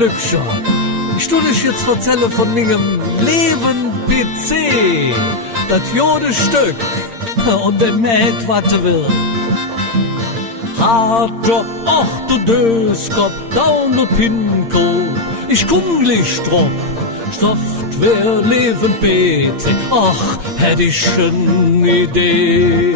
Glückchen. Ich tu dich jetzt erzählen von meinem Leeven PC, das Jodestück und der Mäd, was du will. Hardjob, ach du Döskop, down du Pinkel, ich komm gleich drauf. Software, Leeven PC, ach, hätt ich eine Idee.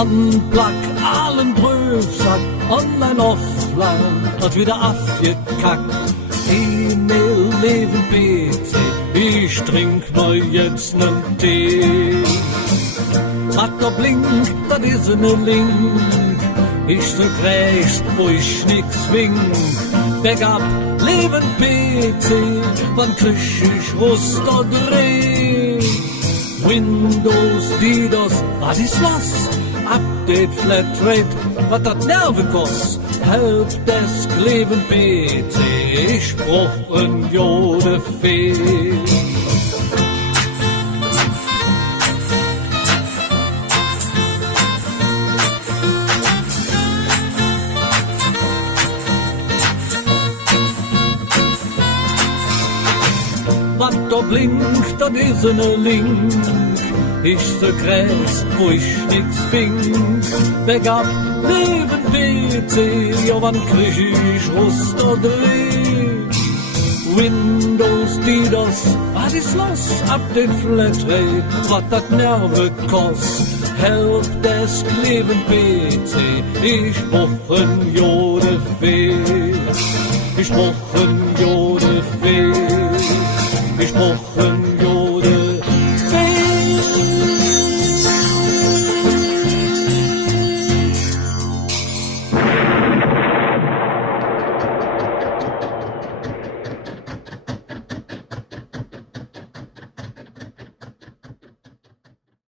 Unplug allen Prüfsack, online, offline, hat wieder abgekackt. E-Mail, Leeven PC, ich trink nur jetzt nen Tee. Hat der Blink, das ist ne Link, ich so kriegst, wo ich nix wink. Backup, Leeven PC, wann krieg ich Frust oder Dreh? Windows, DDoS, was ist was? Update, Flatrate, was das Nerven kost? Helpdesk, Leeven PC, ich brauch ein Jodefee. Was da blinkt, das ist ne Link, ich so kreis, wo ich nix fink. Backup, Leeven PC, ja wann krieg ich Frust oder Dreh? Windows, DDoS, was ist los? Update, Flatrate, was das Nerven kost? Helpdesk, Leeven PC, ich brauch ein Jodefee. Ich brauch ein Jodefee. Ich brauch ein Jodefee.